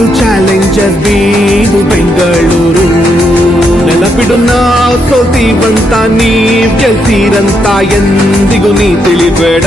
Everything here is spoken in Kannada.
ಇದು ಚಾಲೆಂಜರ್ ಬೀದು ಬೆಂಗಳೂರು. ನೆನಪಿಡು ನಾವು ಸೋಲ್ತೀವಂತ, ನೀವ್ ಗೆಲ್ತೀರಂತ ಎಂದಿಗೂ ನೀ ತಿಳಿಬೇಡ.